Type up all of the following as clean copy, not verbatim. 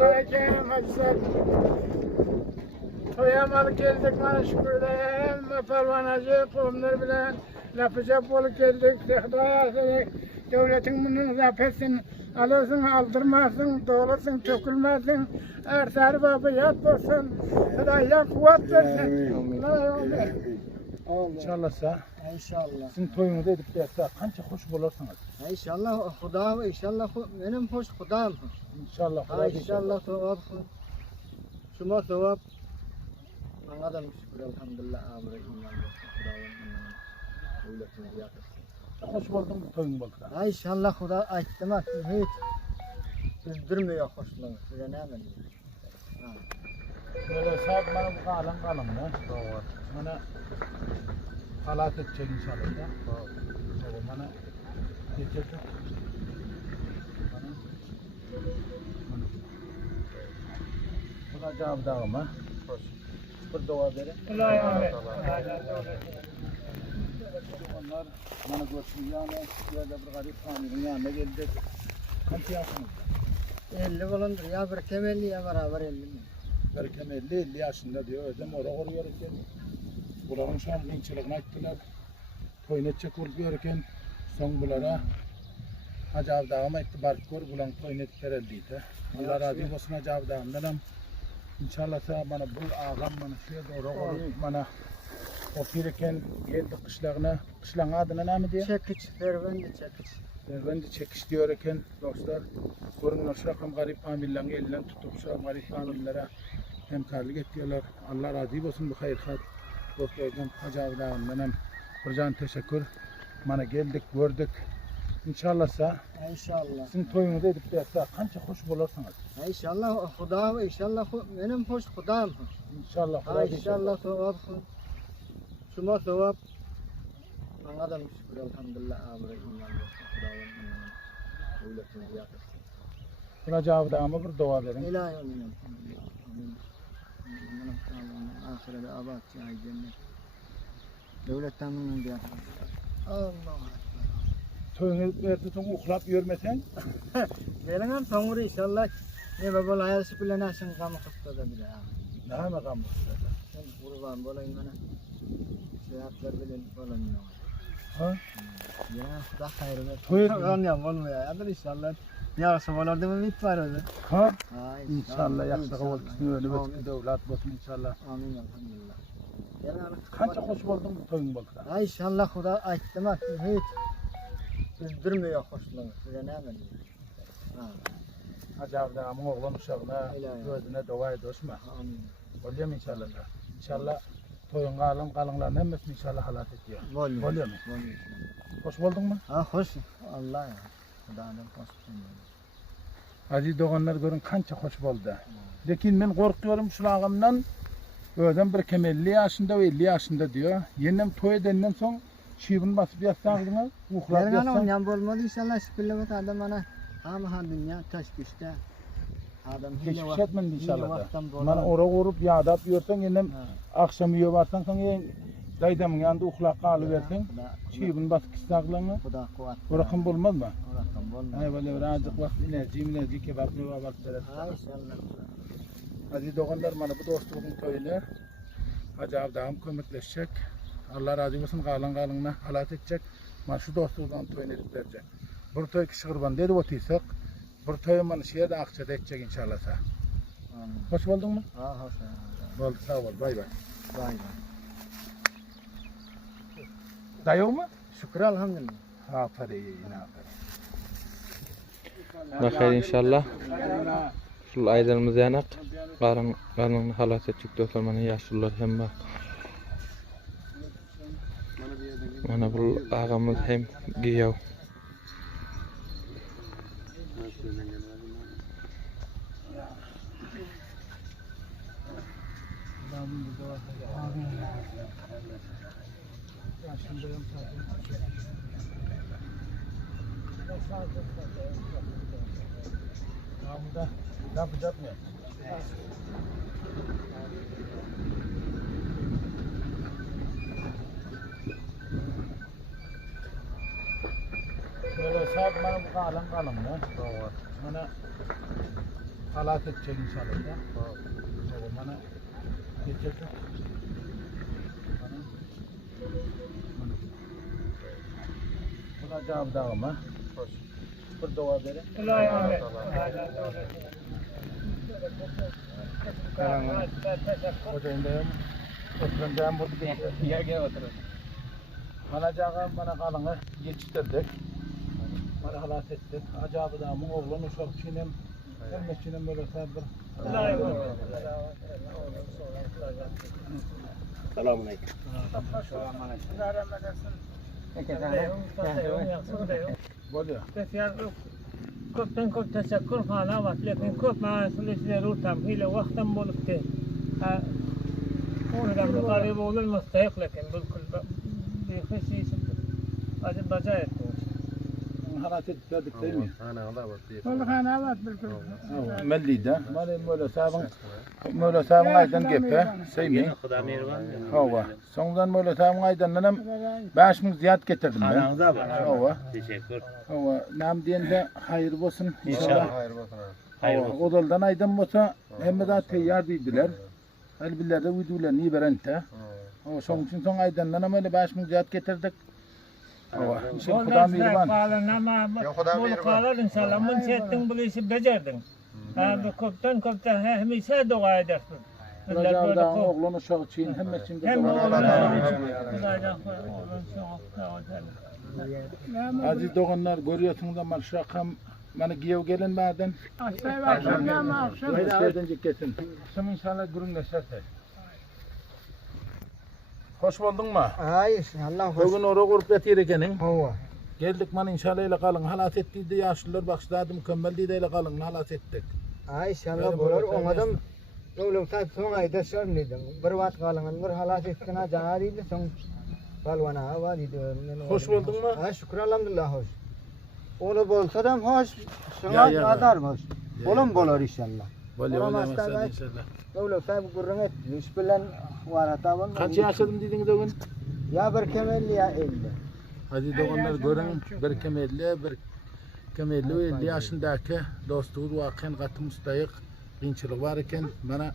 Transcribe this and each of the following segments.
Aleyküm Hacı. Toyamalı geldik bana şükürler. Parvanacı kavimler bile yapacak bolup geldik. Devletin bunu zafetsin. Alırsın, aldırmazsın, doğrulsun, tökülmezsin. Ersar babı yat olsun. Hıdayla kuvvet versin. İnşallah İnşallah. sizin toyunuzu edip derse kança hoş bulursanız. İnşallah Huda, inşallah benim hoş Hudam. İnşallah. İnşallah sevap. Şuma sevap. Anladım şükür elhamdülillah. Amre imanla. Devletimizi yatırsın. Hoş buldum bu toyun bulsa. İnşallah Huda ayttım hiç üzdürmüyor hoşluğunu. Size ne emin? Böyle saat bana bu kalın ne? Doğru. Bana halat edecek inşallah ya. Doğru. Bana geçecek. Bu da cevap dağıma. Hoş. Bir dua verin. Onlar bana görsün yani yerde bir garip familinin yanına geldik. Kaç yaşınızda? 50 bulundur ya bir kemelli ya beraber 50 mi? Berken 50 yaşında diyor. Özüm oraya koruyor iken. Buranın şu an linçiliğine ettiler. Toyun edecek olup görürken son bulara Hacı Avdağıma etti bark gör bulan toyun ettiler eldiydi. Allah razı olsun Hacı Avdağımdan. İnşallah bana bu ağam bana şuraya doğru koruyor. Bana okuyurken geldi kışlağına. Kışlağın adına ne diyor? Çekiç, fervendi çekiç. Fervendi çekiş diyorken dostlar. Görünür şu rakam garip famillerin elinden tutup şu garip famillere hemkarlık ediyorlar. Allah razı olsun bu hayırhat. Dostlarım Hacı Avdağımdan bir can teşekkür. Bana geldik gördük. İnşallah İnşallah. sizin toyunuzu edip derse kança hoş bulursanız. İnşallah Huda, inşallah benim hoş Hudam. İnşallah. İnşallah sevap. Şuma sevap. Anladım şükür elhamdülillah. Amre imanla. Devletimizi yatırsın. Hacı Avdağıma bir dua verin. İlahi olun. Ahirede abad cahil cennet. Devletten bunun diye. Allah. Toyunu verdi sonra uhlap görmesen. Gelin sonra inşallah ne babal hayası bile nasıl kamu kıptada bile. Ne makam bu? Sen kurban bolayım bana. Seyahatler bile bolayım. Ha? Ya da hayırlı. Toy Anlayam olmuyor. Adır inşallah. Ya sabahlarda mı bit var öyle. ha? İnşallah yakışıklı İnşallah. olsun öyle bir devlet olsun inşallah. Amin elhamdülillah. Kança hoş buldun bu toyun bulsa. İnşallah Huda ayttım hiç üzdürmüyor hoşluğunu. Size ne emin? Hacı Avdağımın oğlan uşağına gözüne dua ediyorsun mu? Amin. Oluyor mu inşallah? İnşallah toyun kalınlarını hemmesini inşallah halat ediyor. Oluyor mu? Hoş buldun mu? Ha hoş. Allah ya. Huda'dan hoş. Aziz doğanlar görün kança hoş buldu. Lakin ben korkuyorum şu ağamdan. Öden bir kem 50 yaşında ve 50 yaşında diyor. Yeniden toy edenden son şiibini basıp yatsanız uhlap Yarın yatsan. oynayam olmadı inşallah şükürler adam bana. Ama dünya teşbişte. Adam Geçmiş etmedi inşallah da. Bana oraya vurup yağda yiyorsan yeniden akşam yiyor varsan sonra daydamın yanında uhlak kalıversin. Şiibini basıp kıssaklığını. O rakam bulmaz mı? O rakam bulmaz. Ay böyle birazcık vakit enerji kebap meyve var. İnşallah. Aziz doğanlar bana bu dostluğun toyunu Hacı Avdağım kömekleşecek. Allah razı olsun kalınına halat edecek. Bana şu dostluğun toyunu edip verecek. Bir toy kişi kurban dedi otuysak. Bir toy bana şehirde akçada edecek inşallah. Hoş buldun mu? Ha hoş. Oldu sağ ol bay bay. Vay. Dayı mı? Şükür elhamdülillah. Aferin. Bakar inşallah. Şu aylarımız yanak. Karnını halat edecek dostlarımın yaşlılar hem bak. Mana bu ağamız hem giyav. Ne yapacak mı? Böyle saat bana bu kalın ne? Doğru. Bana halat edecek inşallah ya. O bana geçecek. Bu da cevap dağıma. Bir dua verin. Hocayındayım. Oturacağım burada. Yerge oturun. Bana cağım bana kalını geçiştirdik. Bana halat ettik. Acabı dağımın oğlunu çok çiğnem. Hem çiğnem böyle sabır. Selamun aleyküm. Böyle. Köpten köp teşekkür hala var. Lakin köp ma'asulisiyle rutam hile vaktan bolukti. Oradan bir garip olur müstahik lakin bir hırsız acı baca etti. Halat ettik değil mi? Oldu kanavat bilkul. Mellide. Böyle sabın aydan gepe. Sevmeyin. Hava. Sonradan böyle sabın aydan 5000 ziyat getirdim ben. Ananıza bak. Hava. Teşekkür. Hava. Nam diyende hayır olsun. İnşallah. Hayır olsun. Odaldan aydan olsa hem de teyyar değildiler. Elbillerde uydular niye berente. O son için son aydan öyle 5000 ziyat getirdik. Hava. İnşallah Huda mirvan. Bunu kalar inşallah. Bunu çettin bu işi becerdin. Bu köpten hemşe dua edersin. Racavdağın oğlunu çok çiğin hem için de Hem dua. oğlunu Aziz doğanlar görüyorsunuz da marşakam bana giyev gelin baden. Aşağı akşam ne ama akşam. Şeyden kesin. Akşam inşallah gurun geçerse. Hoş buldun mu? Hayır, Allah hoş. Bugün oraya grup yetirekenin. Hava. Geldik man inşallah ile kalın. Halat ettiydi yaşlılar bakışladı mükemmel değil ile kalın. Halat ettik. Ay inşallah bolar. O adam oğlum sen son ayda şörnüydün. Bir vaat kalın, bir halat ettiğine canarıydı. Son balvana validi. Hoş buldun mu? Ha şükür elhamdülillah hoş. Onu bolsa da hoş. Ya, Sana ya. kadar hoş. Oğlum bolar inşallah. Böyle Olamaz oynamazsan tabii. inşallah. Oğlum sen gurrun et. İş bilen varatavan. Kaç yaşadın dediniz o gün? Ya bir kemelli ya 50. Hadi doğanlar görün. Bir kemelli, bir kemelli 50 yaşındaki dostluğu vakın katı müstahik. Dinçilik var iken bana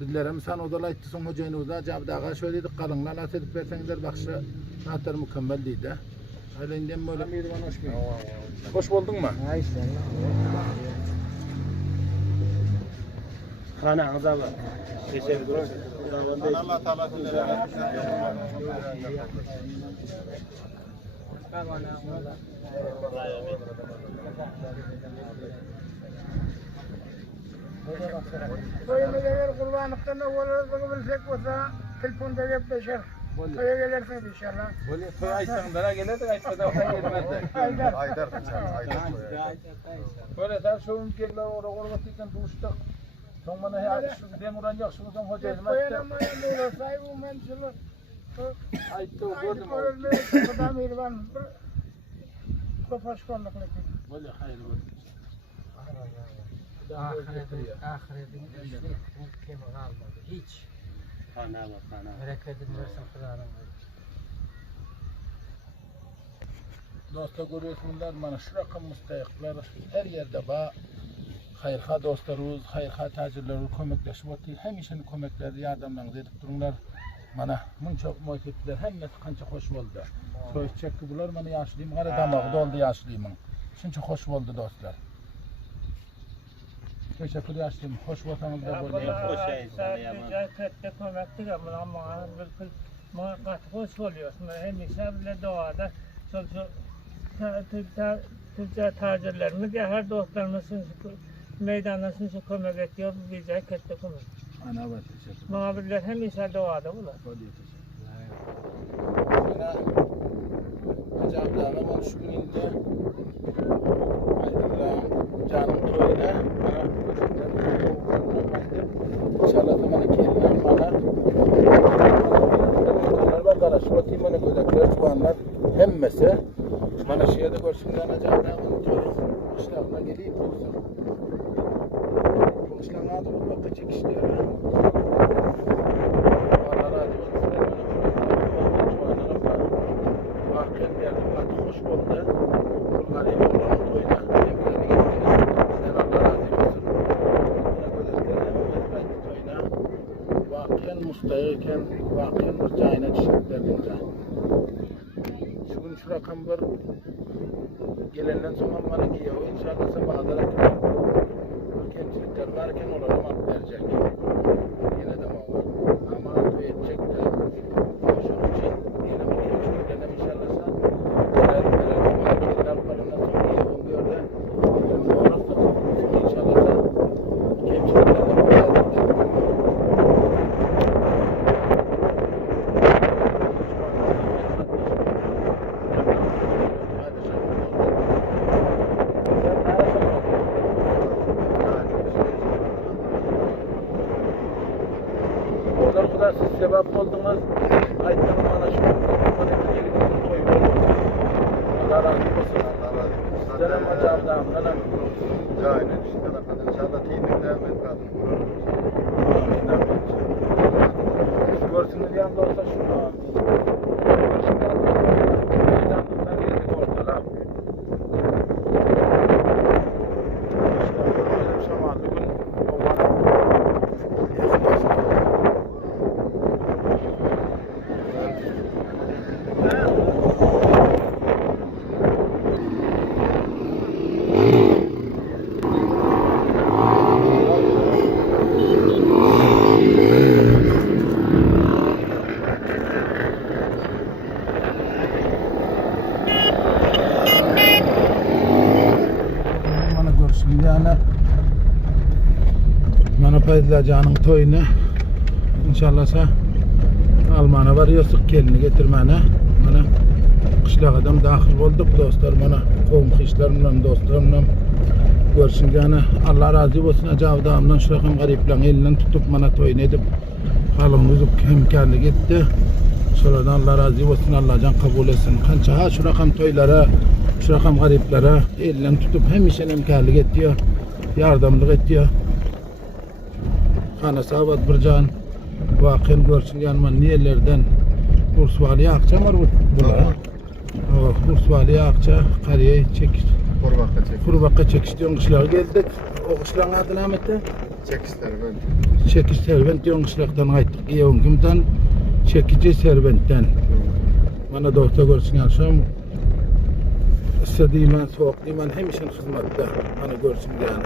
bizlere sen odalaydı son hocayını da cevdağa şöyle dedik kalın lalat edip verseniz bakışı zaten mükemmel değildi. Öyle indem böyle. Hoş buldun mu? Ay inşallah. Ananıza bak. Teşekkür. Allah Teala Soyumuza kurbanlıktan da oluruz bilsek olsa telefonda hep beşer. Soya gelirsiniz inşallah. böyle toy aysanlara gelirdik ayçada gelmedi. Haydar. Böyle daha şovun geldiler orada orvatıyken buluştuk. Son bana ya şu demuran yok şunu son hocayım Soya ama yanında sahibi mençilir. ayıttı Aynı gördüm. korulmuyor. Kuda mirvan. Kopaş konluklu. Böyle hayırlı olsun. Ahiretin kim kalmadı hiç. Ana bak ana. Bereketin versin Kur'an'ın. Dostlar görüyorsunuz bana şu rakam müstahikler her yerde var. Hayırha dostlarımız, hayırha tacirlerimiz kömekleşip oturuyor. Hem işin kömekleri yardımlarınızı edip durumlar. Bana mun çok muhabbetler hem de kança hoş oldu. Söz çekti bular bana yaşlıyım, kara damağı doldu yaşlıyımın. Şunca hoş oldu dostlar. Teşekkür yaşlıyım, hoş olsanız da böyle. Hoş oluyorsun. Hem işe doğada tacirlerimiz ya her dostlarımızın meydanlasın şu kömek ediyor bize kette kömek. Ana var teşekkür. Muhabirler hem işe doğada bunlar. Bana acaba dağıma şu gününde Aydın'la canım toyuna İnşallah da bana kelime bana var karşı bakayım bana gözekler çoğanlar hemmesi bana şeye de görsünler acaba dağımın toyu kışlarına geleyim yoksa kışlarına adı bulmakta çekişliyor. Allah razı olsun. Ahmet geldim bak hoş oldu. Bunlar ev oğlanın toyuna evlerine gitti. Sen Allah razı olsun. mustayken vakın bir cayına düşürdüler. Şunun şu rakam bir gelenden sonra bana giyiyor. İnşallah sabahlara kadar kemçilikler varken onlara mat verecek. Yine de var. Ama edecek de. Şunun için yine bu kemçiliklerden inşallah vakitler parından sonra giyiyor. Böyle inşallah kemçiliklerden verecek. Oradan kadar siz sebep oldunuz. Ayetlerim bana şu bana bir koyuyor. Allah razı olsun. Sizlere macavdan kalan. Cayne işte bakın inşallah teyimde ben kaldım. Amin amin. Görsünüz yanında olsa şunu. Meydanlıktan yedik ortalar. İşte şaman bugün o bana bana görsün yani bana paylaşacağının toyunu inşallah Almana varıyorsak kelini getirmene bana kışlak adam dahil olduk dostlar bana komşu işlerimle dostlarımla görsün yani Allah razı olsun acavdağımdan şu rakam gariplen elinden tutup bana toyunu edip halımızı hemkarlık etti. Sonradan Allah razı olsun Allah can kabul etsin. Kança şu rakam toylara şu rakam gariplere elinden tutup hem işen hemkarlık ediyor yardımlık ediyor. Kana sahabat bir can vakın görsün yanıma niyelerden Ursvali'ye akça var bunlar. Ursvali'ye akça kariye çekiş. Kurbakka çekiş diyorsun kışlar geldik. O kışların adı ne Ahmet'te? Çekiş servent diyorsun kışlardan kaytık. Yevungimden çekici serventten. Bana doktor görsün yani şu an istediğim ben soğuk diyelim hem işin hizmette. Bana görsün yani.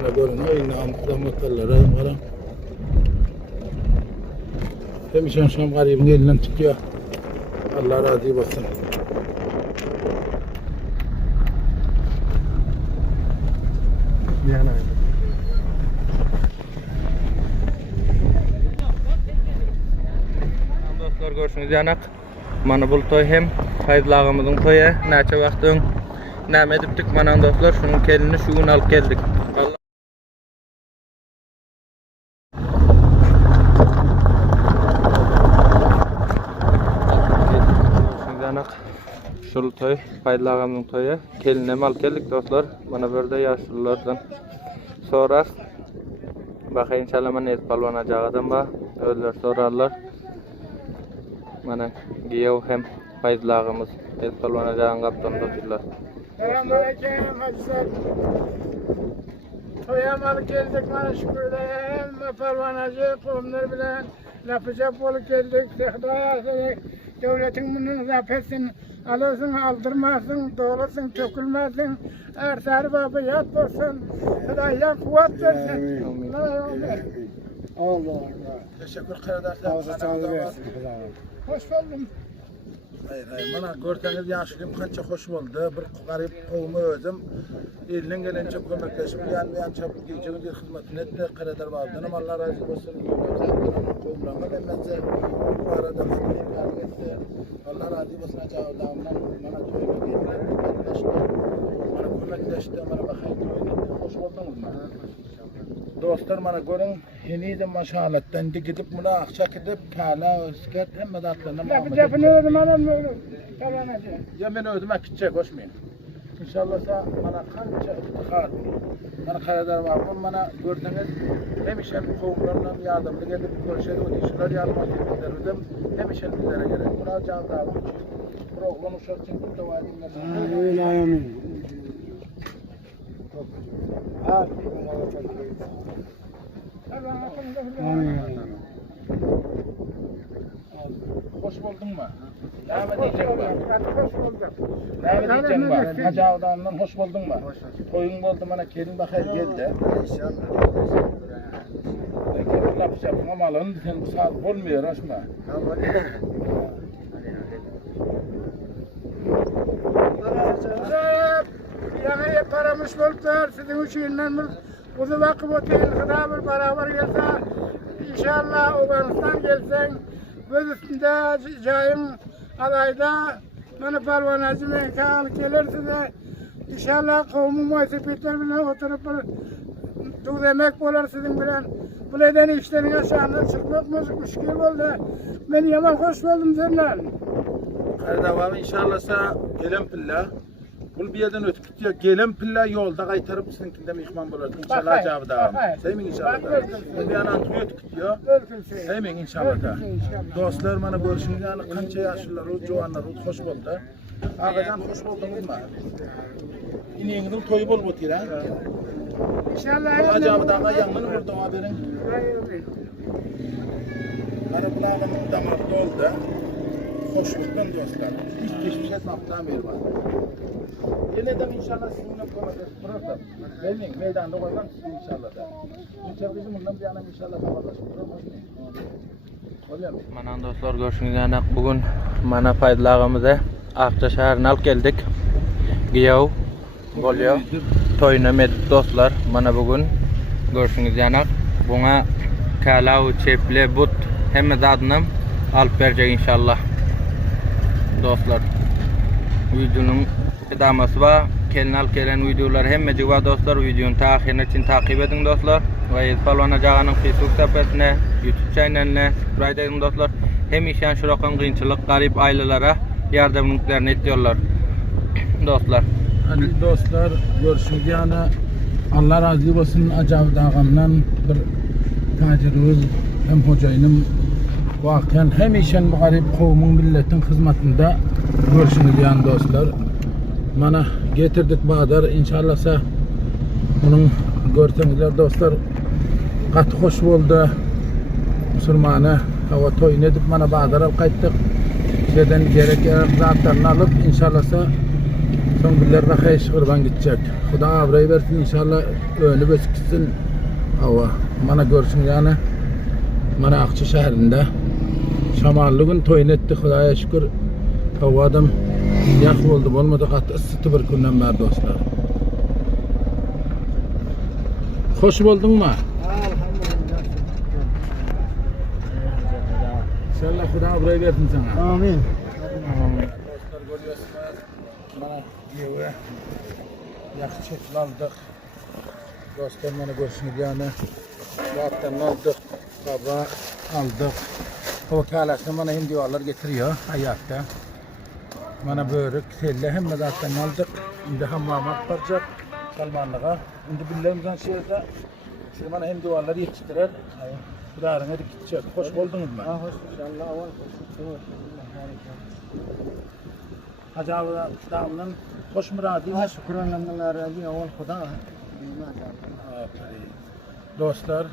Bana görün oyun namıklarla rahim hem işin şu an garibin elinden tutuyor. Allah razı olsun. Dostlar görüşünüz yanak. Mana bul toy hem hayırlığımızın toyu. Neçe vaxtın näme edipdik mana dostlar şunun kelini şu gün alıp geldik. Şul toy, hayırlığımızın toyu. Kelini hem alıp geldik dostlar. Mana böyle yaşlılardan sonra bakayım inşallah mana ez palvanacağıdan ba öller sorarlar. Mana giyev hem hayırlığımız ez palvanacağın kaptan dostlar. Selamünaleyküm hacılar. Toyamalı geldik bana şükürler. Pervanacı kurumlar bilen yapacak bolup geldik. Sehdaya devletin bunu zafetsin. Alırsın, aldırmazsın, doğrulsun, tökülmezsin. Ersari baba yat olsun. Hıdayla kuvvet versin. Allah. Teşekkür ederim. Hoş buldum. Hayır, bana görseniz yaşlıyım kança hoş oldu. Bir garip kovmu özüm. Elinden gelince kömekleşip yan çapıp giyeceğim diye hizmetini etti. Karadar babdan Allah razı olsun. Kovumlarına demezse bu arada yardım etti. Allah razı olsun acavdağımdan bana kömekleşti. Bana bakayım. Hoş oldunuz mu? Dostlar bana görün, heniydi maşalattan gidip buna akşak edip kala, ıskat, hem de atlarına muhabbet edecek. Yapını ödüm anam öyle. Pervanacı. Ya beni ödüme gidecek, hoşmayın. İnşallah bana kanca iftihar. Bana karadar var, bana görseniz hem işen kovumlarından yardımcı gelip görüşelim, o dişiler yardım ettiler, hem işen bizlere gerek. Buna can dağılmış. Program uşak çünkü de var dinler. Öyle amin. Hoş buldun mu? Ne diyeceksin bak? Hoş bulduk. Ne diyeceksin bak? Hacı Avdağ'ından hoş buldun mu? Toyun oldu bana gelin bakayım gel de. İnşallah. Laf yapın ama alın sen saat olmuyor aşma. Yana paramış buldular. Sizin üçünden bu vakıf otel kadar bir beraber gelse inşallah Afganistan gelsen öz üstünde cayın alayda bana parvanacı mekan gelir size inşallah kavmin muhassebetler bilen oturup dur demek olur sizin bilen bu nedeni işlerin aşağıdan çıkmak müşkil oldu. Ben yaman hoş buldum senden. Her devam inşallah gelen pilla. Bul bir yerden ötüp gidiyor. Gelen pilla yolda kaytarıp sizinkinden mihman bulur. İnşallah Bakay, cevabı da. bakay. Sevmin inşallah da. Bul bir yana atıyor ötüp gidiyor. Sevmin inşallah da. Dostlar bana görüşünüz yani kança yaşlılar, o cuanlar, o hoş buldu. Ağacan hoş buldunuz mu? İneğinin toyu bol bu tiren. İnşallah. Acaba da yanını vurdu haberin. Bana bulağının damarı doldu. Hoşluktan dostlar. Hiç geçmişe saptan beri var. Yine de inşallah sizinle konuşacağız. Burada. Gelmeyin meydanda koyalım sizin inşallah da. Ülkemizin bundan bir yana inşallah kapalaşır. Oluyor mu? Mana dostlar görüşünüz yana bugün mana faydalığımıza Akça şäherine alıp geldik. Giyav bolýar. Toyuna medip dostlar. Mana bugün görüşünüz yana buna kalaw, çeple, but hemme zadynam alıp berjek inşallah. Dostlar videonun idaması var. Gelen videolar hemmeci var dostlar. Videonun taahhirine için takip edin dostlar. Ve Ez Palvan Acağanın Facebook sayfasına, YouTube channel'ine subscribe edin dostlar. Hem işen şurakan kıyınçılık garip ailelara yardımlıklarını ediyorlar dostlar. Hadi dostlar görüşürüz yani Allah razı olsun Acavit ağamdan bir tacirimiz hem hocayınım vakiyen hem işen bu garip kavmin milletin hizmetinde görüşürüz yani dostlar. Mana getirdik Bağdar inşallah bunun görseniz dostlar katı hoş oldu Müslümanı hava toyun edip mana Bağdar alıp kayttık şeyden gerek zatlarını alıp inşallah son günlerde hayış kurban gidecek. Xuda avrayı versin inşallah önü böskitsin hava mana görsün yani mana Akça şäherinde şamarlı gün toyun ettik Xudaya şükür hava adam yak oldu olmadı katı ısıtı bir günden beri dostlar. Hoş buldun mu? İnşallah Xuda burayı versin sana. Amin. Dostlar görüyorsunuz. Bana yeve yakı çekil aldık. Dostlar bana görüşünüz yani. Zaten aldık. Kaba aldık. O kalasını bana hem diyorlar getiriyor hayatta. Bana börük, telle hem de zaten aldık. Şimdi hammama yapacak Salmanlığa. Şimdi billerimizden şeyde şimdi bana hem duvarları yetiştirir. Kudarına da gidecek. Hoş buldunuz mu? Hoş inşallah. Hacı Avdağ'ın hoş muradı. Ha şükranlar razı olsun Xuda. Dostlar,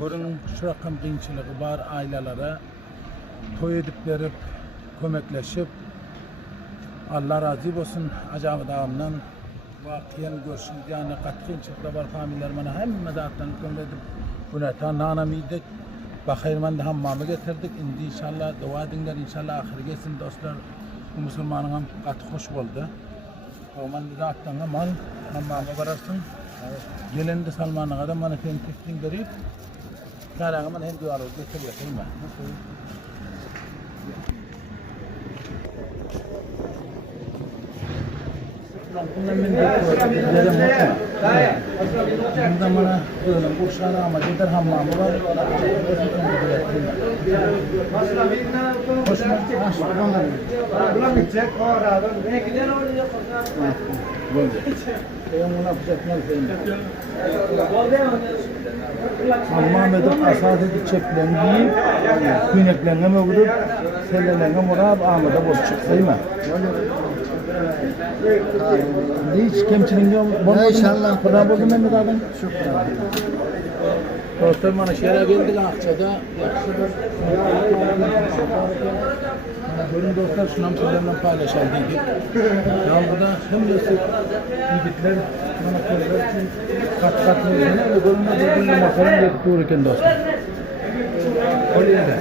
görün şu rakam kıyınçılığı var ailelere toy edip verip kömekleşip Allah razı olsun Hacı Avdağ'ımdan vakiyen görüşürüz yani katı kıyınçılıkta var familler bana hem medattan kömledip buna tananam yedik bakayım da hammamı getirdik indi inşallah dua edinler inşallah ahir gelsin dostlar bu Müslümanın katı hoş oldu Oman da zaten aman hammamı vararsın gelen de Salman'a da bana tentifliğin verip karağıma hem dualı getiriyor değil mi? Bundan ben de bundan bana Burşa'da ama gider hammamı var. Hoş mu? Ulan gidecek o arada. Onu yapacak ne Salman edip asad edip çeklerini giyip küyneklerine mevdup sellelerine murab ağmada boş çıksayım. Hiç kemçiliğin yok. Ya inşallah. Kurban buldum ben de zaten. Şükran. Dostlar bana şehre geldik Akça'da. Bugün dostlar şunam sizlerle paylaşalım dedik. Ya burada hem de yigitler, bana kızlar için kat mevzine ve bölümde birbirine makarın yapıp dururken dostlar. Öyle de.